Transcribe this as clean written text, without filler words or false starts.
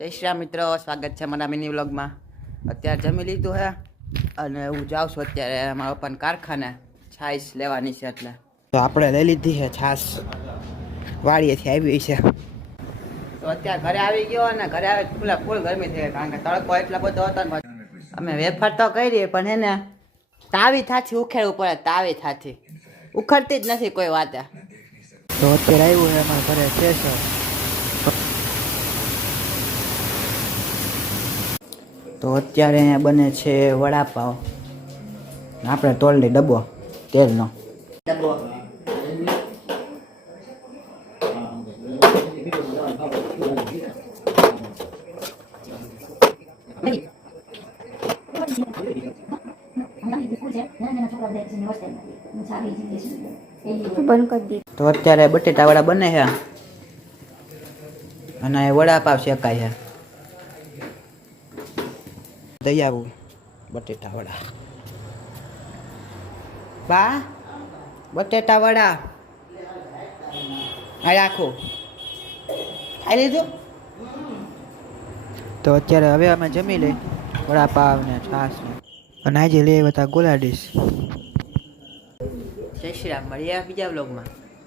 જય શ્રી રામ મિત્રો, સ્વાગત છે મારા મિની વ્લોગમાં. અત્યારે જમી લીધું હે અને હું જાઉં છું અત્યારે મારા પપ્પાના કારખાને છાશ લેવાની છે. એટલે તો આપણે લઈ લીધી છે છાશ, વાડીએથી આવી છે. તો અત્યારે ઘરે આવી ગયો અને ઘરે આવે ફૂલ ગરમી થઈ ગઈ, કારણ કે તડકો એટલો બધો હતો ને. અમે વેફર તો કરી પણ હે ને તાવી થાથી ઉખેડવું પડે, તાવી થાથી ઉખડતી જ નથી કોઈ વાતે. તો અત્યારે આવ્યું છે અમારા ઘરે ફ્રેશર. તો અત્યારે અહીંયા બને છે વડાપાવ, આપણે તોલની ડબ્બો તેલનો ડબ્બો. તો અત્યારે બટેટા વડા બને છે અને વડાપાવ શેકાય છે. દઈ આવું બટેટા વડા. બા બટેટા વડા હા રાખો, ખાઈ લીધું. તો અત્યારે હવે અમે જમી લઈ વડાપાવ ને છાશ ને, અને આજે લઈ આવ્યા હતા ગોલા ડીશ. જય શ્રી રામ, મળીએ બીજા વ્લોગમાં.